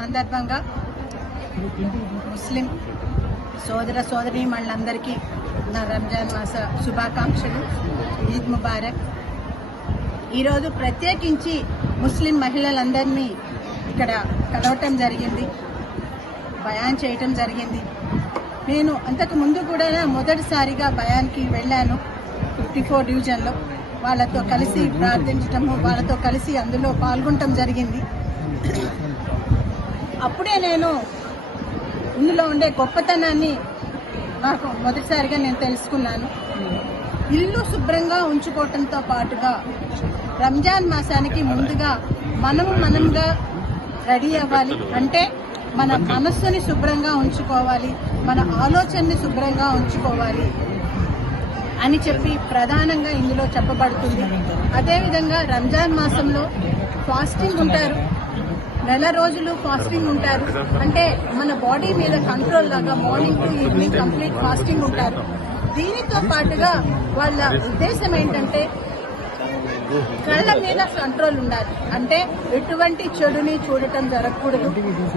సందర్భంగా ముస్లిం సోదర సోదరీమణులందరికీ నా రంజాన్ మాస శుభాకాంక్షలు. ఈద్ ముబారక్. ఈరోజు ప్రత్యేకించి ముస్లిం మహిళలందరినీ ఇక్కడ కలవటం జరిగింది, బయాన్ చేయటం జరిగింది. నేను అంతకు ముందు కూడా మొదటిసారిగా బయాన్కి వెళ్ళాను 54 డివిజన్లో. వాళ్ళతో కలిసి ప్రార్థించటము, వాళ్ళతో కలిసి అందులో పాల్గొనటం జరిగింది. అప్పుడే నేను ఇందులో ఉండే గొప్పతనాన్ని నాకు మొదటిసారిగా నేను తెలుసుకున్నాను. ఇల్లు శుభ్రంగా ఉంచుకోవటంతో పాటుగా రంజాన్ మాసానికి ముందుగా మనంగా రెడీ అవ్వాలి. అంటే మన మనస్సుని శుభ్రంగా ఉంచుకోవాలి, మన ఆలోచనని శుభ్రంగా ఉంచుకోవాలి అని చెప్పి ప్రధానంగా ఇందులో చెప్పబడుతుంది. అదేవిధంగా రంజాన్ మాసంలో ఫాస్టింగ్ ఉంటారు, నెల రోజులు ఫాస్టింగ్ ఉంటారు. అంటే మన బాడీ మీద కంట్రోల్ లాగా morning to evening complete fasting ఉంటారు. దీనితో పాటుగా వాళ్ళ ఉద్దేశం ఏంటంటే కళ్ళ మీద కంట్రోల్ ఉండాలి. అంటే ఎటువంటి చెడుని చూడటం జరగకూడదు.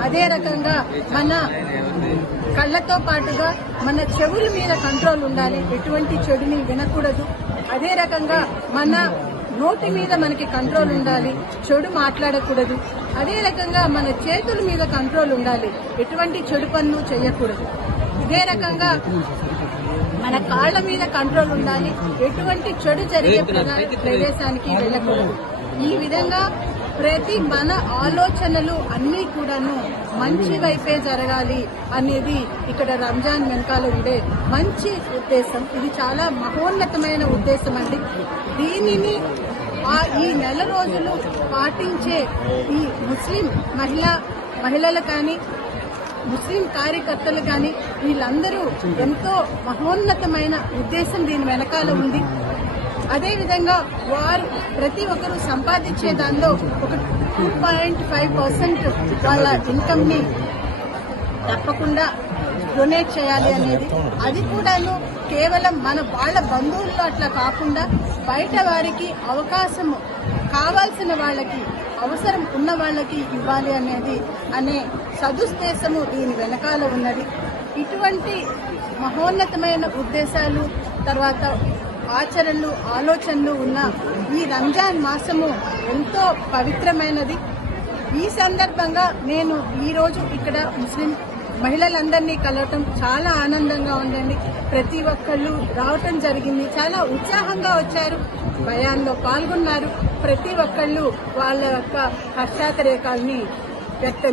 అదే రకంగా మన కళ్ళతో పాటుగా మన చెవుల మీద కంట్రోల్ ఉండాలి, ఎటువంటి చెడుని వినకూడదు. అదే రకంగా మన నోటి మీద మనకి కంట్రోల్ ఉండాలి, చెడు మాట్లాడకూడదు. అదే రకంగా మన చేతుల మీద కంట్రోల్ ఉండాలి, ఎటువంటి చెడు పనులు చేయకూడదు. ఇదే రకంగా మన కాళ్ల మీద కంట్రోల్ ఉండాలి, ఎటువంటి చెడు జరిగే ప్రదేశానికి వెళ్ళకూడదు. ఈ విధంగా ప్రతి మన ఆలోచనలు అన్నీ కూడాను మంచి వైపే జరగాలి అనేది ఇక్కడ రంజాన్ వెనకాల ఉండే మంచి ఉద్దేశం. ఇది చాలా మహోన్నతమైన ఉద్దేశం అండి. దీనిని ఈ నెల రోజులు పాటించే ఈ ముస్లిం మహిళలు కానీ ముస్లిం కార్యకర్తలు కానీ వీళ్ళందరూ ఎంతో మహోన్నతమైన ఉద్దేశం దీని వెనకాల ఉంది. అదేవిధంగా వారు ప్రతి ఒక్కరూ సంపాదించే దానిలో ఒక 2.5% వాళ్ళ ఇన్కమ్ ని తప్పకుండా డొనేట్ చేయాలి అనేది. అది కూడాను కేవలం వాళ్ళ బంధువుల్లో అట్లా కాకుండా బయట వారికి అవకాశం కావాల్సిన వాళ్ళకి, అవసరం ఉన్న వాళ్ళకి ఇవ్వాలి అనే సదుద్దేశము దీని వెనకాల ఉన్నది. ఇటువంటి మహోన్నతమైన ఉద్దేశాలు, తర్వాత ఆచరణలు, ఆలోచనలు ఉన్న ఈ రంజాన్ మాసము ఎంతో పవిత్రమైనది. ఈ సందర్భంగా నేను ఈరోజు ఇక్కడ ముస్లిం మహిళలందరినీ కలవటం చాలా ఆనందంగా ఉందండి. ప్రతి ఒక్కళ్ళు రావటం జరిగింది, చాలా ఉత్సాహంగా వచ్చారు, బయాన్లో పాల్గొన్నారు. ప్రతి ఒక్కళ్ళు వాళ్ళ యొక్క హర్షాతిరేకాల్ని వ్యక్తం